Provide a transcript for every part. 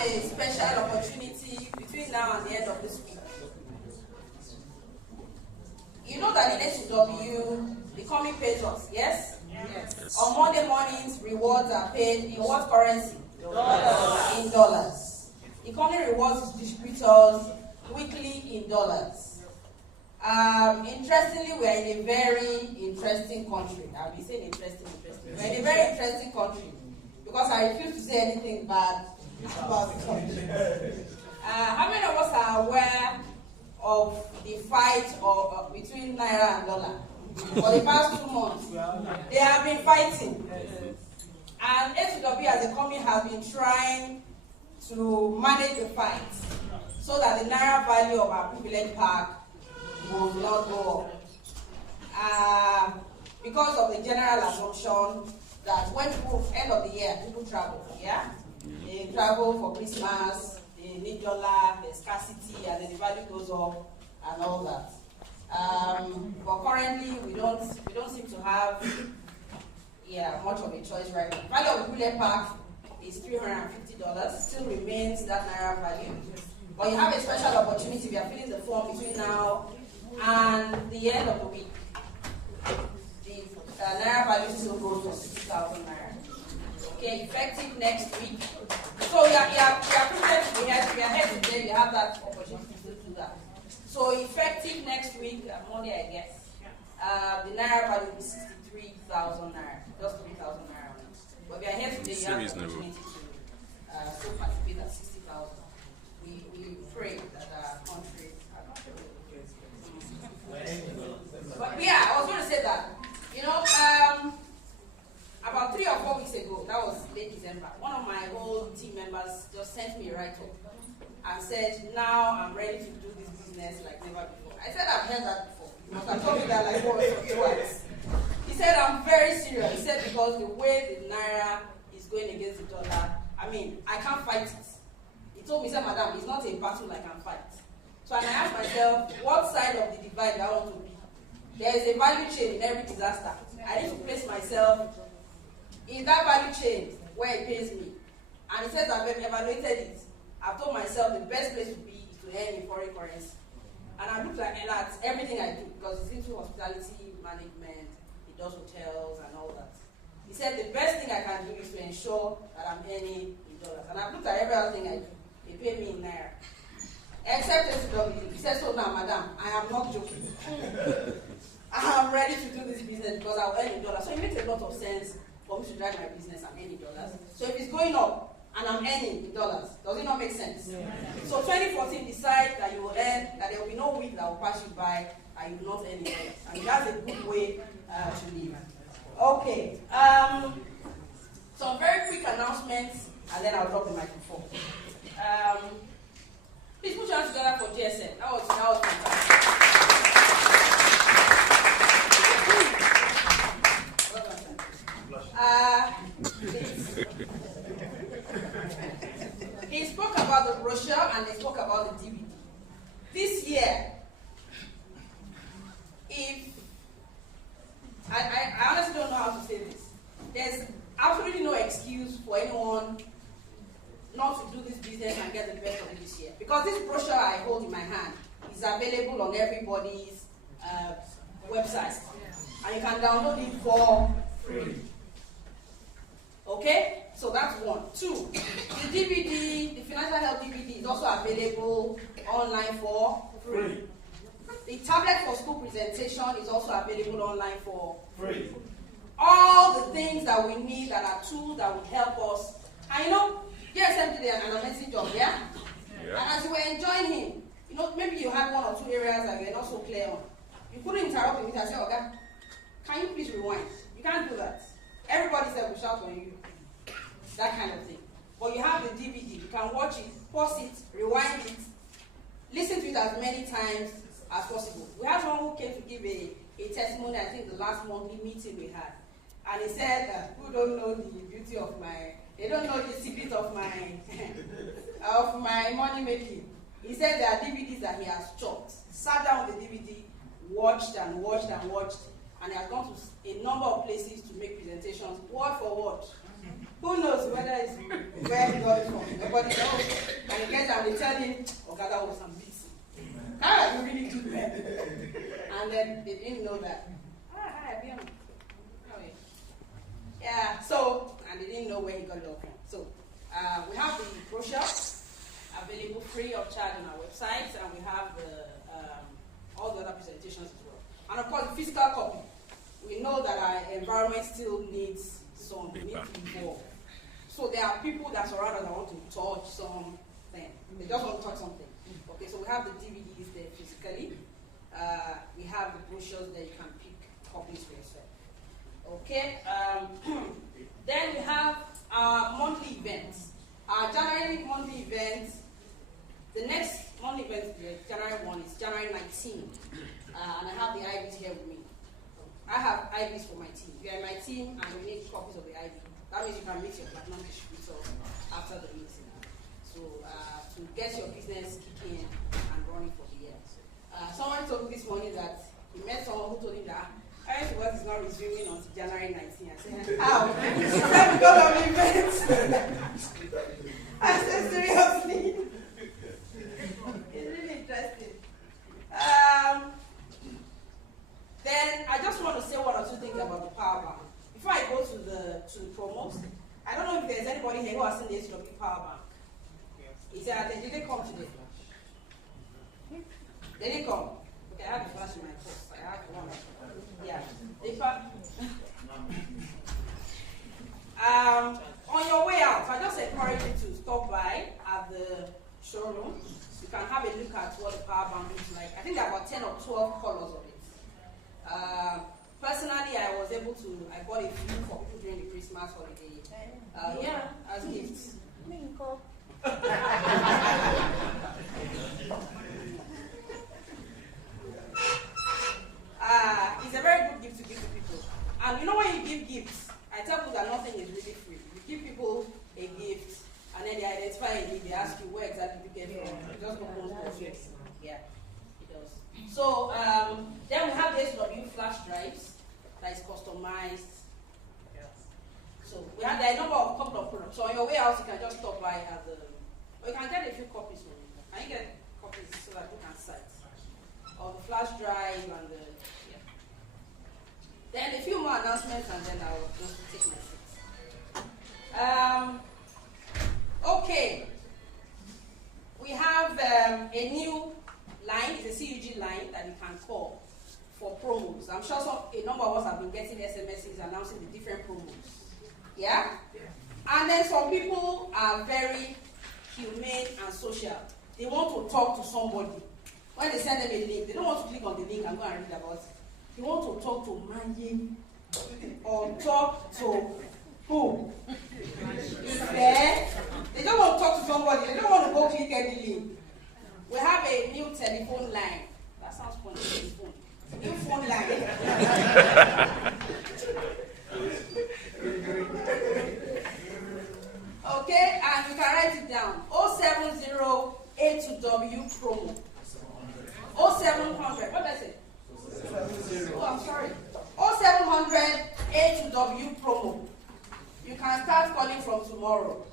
have a special opportunity between now and the end of this week. You know that in A2W, the company pays us, yes? Yes. On Monday mornings, rewards are paid in what currency? Dollars. In dollars. The company rewards distributors weekly in dollars. Interestingly, we are in a very interesting country. I'll be saying interesting. We're in a very interesting country because I refuse to say anything bad about the country. How many of us are aware of the fight between Naira and dollar? For the past 2 months, they have been fighting. And A2W as a company has been trying to manage the fight so that the Naira value of our privilege pack will not go up. Because of the general assumption that when people, end of the year, people travel, yeah? They travel for Christmas, they need dollar, there's scarcity, and then the value goes up and all that. But currently, we don't seem to have much of a choice right now. Value of the privilege pack is $350, still remains that Naira value. But you have a special opportunity if you are filling the form between now and the end of the week. The Naira value still goes to 60,000 Naira. Okay, effective next week. So we are privileged to be here today. We have that opportunity to do that. So effective next week, Monday, I guess, the Naira value will be 63,000 Naira, just 3,000 Naira on it. But we are here today. You have the opportunity to still participate at 60,000. We pray that our country. But yeah, I was going to say that. You know, about 3 or 4 weeks ago, that was late December, one of my old team members just sent me a write-up and said, now I'm ready to do this business like never before. I said, I've heard that before. Because I told you that like once or twice. He said, I'm very serious. He said, because the way the Naira is going against the dollar, I mean, I can't fight it. He told me, he said, Madam, it's not a battle I can fight. So and I asked myself, what side of the divide do I want to be? There is a value chain in every disaster. I need to place myself in that value chain where it pays me. And he says I've evaluated it. I've told myself the best place to be is to earn in foreign currency. And I looked at everything I do because it's into hospitality management, he does hotels and all that. He said the best thing I can do is to ensure that I'm earning in dollars. And I've looked at every other thing I do. They pay me in Naira. Except A2W. He said, so now, madam, I am not joking. I'm ready to do this business because I'll earn in dollars. So it makes a lot of sense for me to drive my business and earn in dollars. So if it's going up and I'm earning in dollars, does it not make sense? Yeah. So 2014 decide that you will earn, that there will be no week that will pass you by and you will not earn in dollars. I mean, that's a good way to live. Okay. Some very quick announcements and then I'll drop the microphone. Please put your hands together for GSM. That was fantastic. He spoke about the brochure and he spoke about the DVD. This year, I honestly don't know how to say this. There's absolutely no excuse for anyone not to do this business and get the best of it this year. Because this brochure I hold in my hand is available on everybody's website. And you can download it for free. Okay? So that's one. 2, the DVD, the financial health DVD is also available online for free. The tablet for school presentation is also available online for free. All the things that we need that are tools that would help us. And you know, GSM did an amazing job, yeah? And as you were enjoying him, you know, maybe you had 1 or 2 areas that you were not so clear on. You couldn't interrupt him and say, okay, can you please rewind? You can't do that. Everybody said we shout on you. That kind of thing. But you have the DVD. You can watch it, pause it, rewind it, listen to it as many times as possible. We had someone who came to give a testimony, I think the last monthly meeting we had. And he said, who don't know the beauty of they don't know the secret of my money making. He said there are DVDs that he has chopped, sat down with the DVD, watched and watched and watched, and he has gone to a number of places to make presentations, word for word. Who knows whether it's where he got it from? Nobody knows. they tell him, okay, that was some busy. Ah, you really good man. And then they didn't know that. Hi, how are you? Yeah, so, and they didn't know where he got it all from. So, we have the brochure available free of charge on our website, and we have all the other presentations as well. And of course, the physical copy. We know that our environment still needs some, we need to evolve. So there are people that surround us that want to touch something. They just want to touch something. Okay, so we have the DVDs there physically. We have the brochures that you can pick copies for yourself. Okay, then we have our monthly events. Our January monthly event, the next monthly event, January 1, is January 19. And I have the IVs here with me. I have IVs for my team. If you're in my team and you need copies of the IV, that means you can mix your platinum distributor after the meeting. So to get your business kicking and running for the year. Someone told me this morning that he met someone who told him that Irish work is not resuming until January 19. I said, how? He said because of events. I said, seriously? It's really interesting. Then I just want to say one or two things about the power bank. Before I go to the promos, I don't know if there's anybody here who has seen the A2W power bank. He said, did they come today? They didn't come. Okay, I have a flash in my purse. I have one. Yeah. On your way out, I just encourage you to stop by at the showroom. You can have a look at what the power bank looks like. I think there are about 10 or 12 colors of it. Personally, I was able to, I bought a few for people during the Christmas holiday. Yeah, as gifts. It's a very good gift to give to people. And you know when you give gifts, I tell people that nothing is really free. You give people a gift, and then they identify a need, they ask you where exactly you get from. It just opens doors. Yeah, it does. So then we have the A2W flash drives that is customized. So we have a couple of products. So on your way out, you can just stop by at the, or you can get a few copies from me. Can you get copies so that you can cite? Of the flash drive and the, yeah. Then a few more announcements and then I'll just take my seat. Okay. We have a new line, it's a CUG line that you can call for promos. I'm sure a number of us have been getting SMSs announcing the different promos. Yeah? And then some people are very humane and social. They want to talk to somebody. When they send them a link, they don't want to click on the link and go and read about it. They want to talk to Mandy or talk to who? They don't want to talk to somebody. They don't want to go click any link. We have a new telephone line. That sounds funny. Telephone. New phone line. Okay, and you can write it down. 070 A2W promo. 0700. What did I say? Oh, I'm sorry. 0700 A2W promo. You can start calling from tomorrow.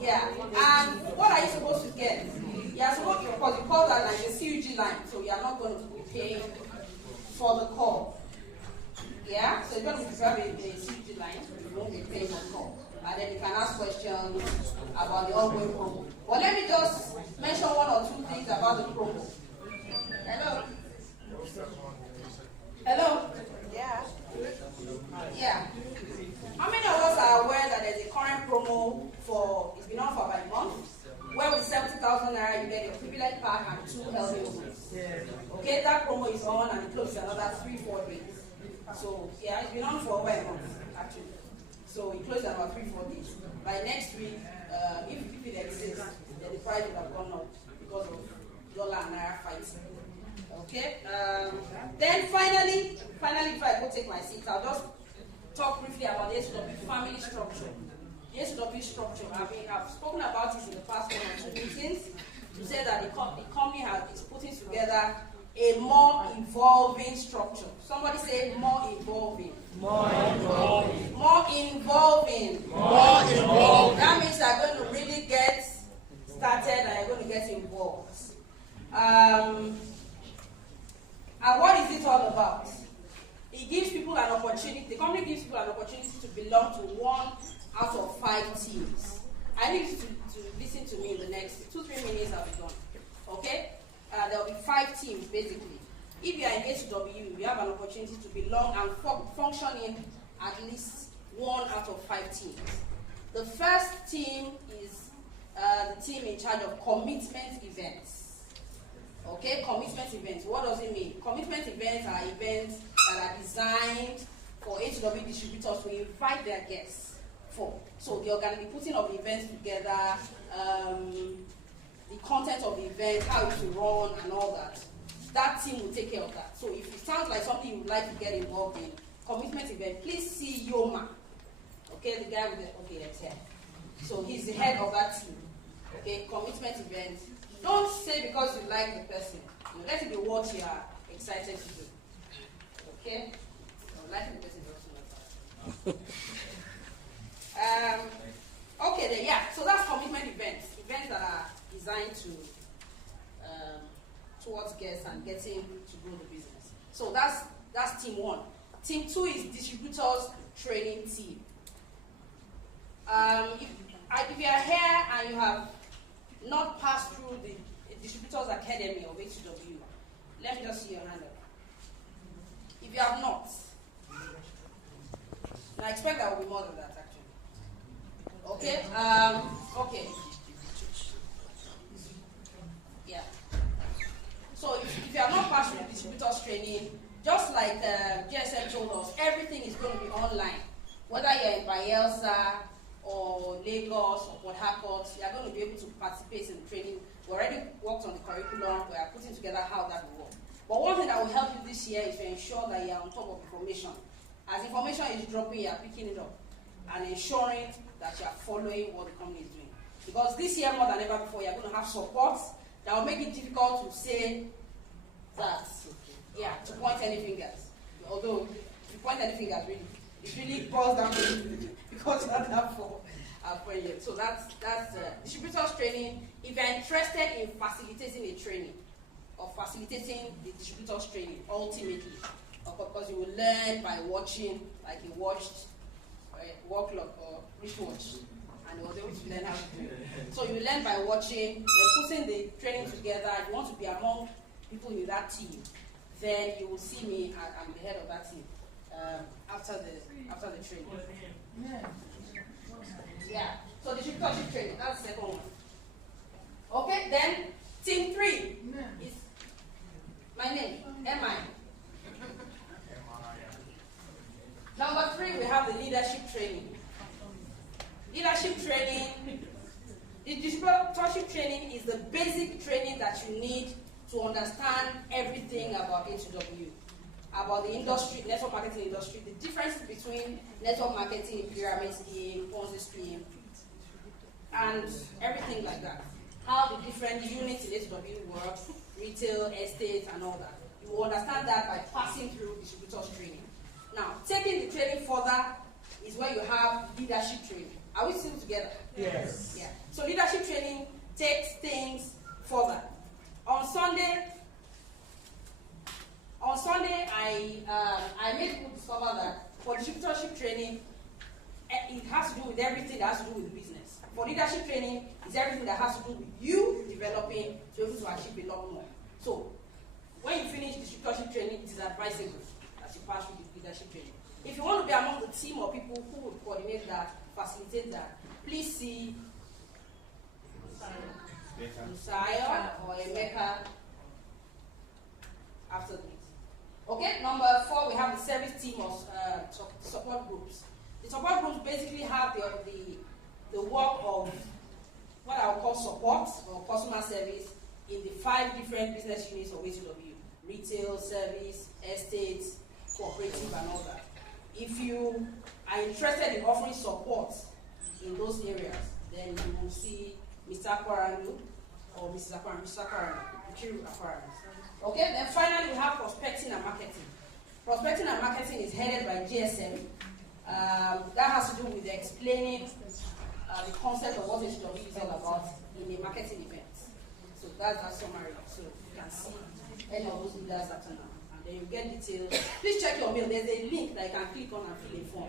Yeah, and what are you supposed to get? You are supposed to, because you call that line the CUG line, so you are not going to be paying for the call. Yeah, so you're going to have a CUG line, you won't be paying for the call. And then you can ask questions about the ongoing promo. But let me just mention one or two things about the promo. Hello? Hello? Yeah. Yeah. How many of us are aware that there's a current promo for, it's been on for about a month, where with 70,000 naira you get a privilege pack and 2 healthy ovens. Okay, that promo is on and it closes another 3-4 days. So yeah, it's been on for over a month actually. So it closes about 3-4 days. By next week, if it exists, then the price would have gone up because of dollar and naira fighting. Okay. Then finally, if I go take my seat, I'll just talk briefly about the A2W family structure. The A2W structure. I've spoken about this in the past 1 or 2 meetings to say that the company is putting together a more evolving structure. Somebody say more evolving. More evolving. More And what is it all about? It gives people an opportunity, the company gives people an opportunity to belong to 1 out of 5 teams. I need you to listen to me in the next 2-3 minutes. I'll be done. Okay? There will be 5 teams basically. If you are in A2W, you have an opportunity to belong and function in at least 1 out of 5 teams. The first team is the team in charge of commitment events. Okay, commitment events. What does it mean? Commitment events are events that are designed for A2W distributors to invite their guests for. So they're going to be putting up the events together, the content of the event, how it will run, and all that. That team will take care of that. So if it sounds like something you would like to get involved in, commitment event, please see Yoma. Okay, the guy with the that's here. So he's the head of that team. Okay, commitment event. Don't say because you like the person. Let it be what you are excited to do. Okay? So liking the person is also not bad. Okay, then yeah. So that's commitment events. Events that are designed to towards guests and getting to grow the business. So that's team 1. Team 2 is distributors training team. If you are here and you have not passed through the Distributors Academy of A2W, let me just see your hand up. If you have not, and I expect that will be more than that actually. Okay? Okay. Yeah. So if you have not passed through the distributors training, just like GSM told us, everything is going to be online. Whether you're in Bayelsa or Lagos or Port Harcourt, you are going to be able to participate in the training. We already worked on the curriculum. We are putting together how that will work. But one thing that will help you this year is to ensure that you are on top of information. As information is dropping, you are picking it up and ensuring that you are following what the company is doing. Because this year, more than ever before, you are going to have support that will make it difficult to say that, to point any fingers. Although, if you point any fingers, really, it really boils down to you because you have that for years. So that's distributors training. If you're interested in facilitating a training or facilitating the distributors training, ultimately, because you will learn by watching, like you watched Walk Clock or Wristwatch, and you was able to learn how to do it. So you learn by watching, then putting the training together. If you want to be among people in that team, then you will see me. I'm the head of that team after the training. Yeah. So distributorship training. That's the second one. Okay. Then team 3 is my name, MI. Number 3, we have the leadership training. Leadership training. The distributorship training is the basic training that you need to understand everything about A2W, about the industry, network marketing industry, the differences between network marketing, pyramid scheme, Ponzi scheme, and everything like that. How the different units in A2W work, retail, estate, and all that. You will understand that by passing through distributors training. Now, taking the training further is where you have leadership training. Are we still together? Yes. Yeah. So leadership training takes things further. On Sunday, I made people discover that for distributorship training, it has to do with everything that has to do with business. For leadership training, it's everything that has to do with you developing to be able to achieve a lot more. So, when you finish distributorship training, it is advisable that you pass through the leadership training. If you want to be among the team or people who will coordinate that, facilitate that, please see Lusayo or Emeka after this. Okay, number 4, we have the service team of support groups. The support groups basically have the work of what I will call support or customer service in the 5 different business units of A2W: retail, service, estate, cooperative, and all that. If you are interested in offering support in those areas, then you will see Mr. Akwarandu or Mrs. Akwarandu, Mr. Akwarandu. Okay, then finally we have prospecting and marketing. Prospecting and marketing is headed by GSM. That has to do with explaining the concept of what A2W is all about in a marketing event. So that's that summary. So you can see any of those leaders that are now. And then you get details. Please check your mail. There's a link that you can click on and fill a form.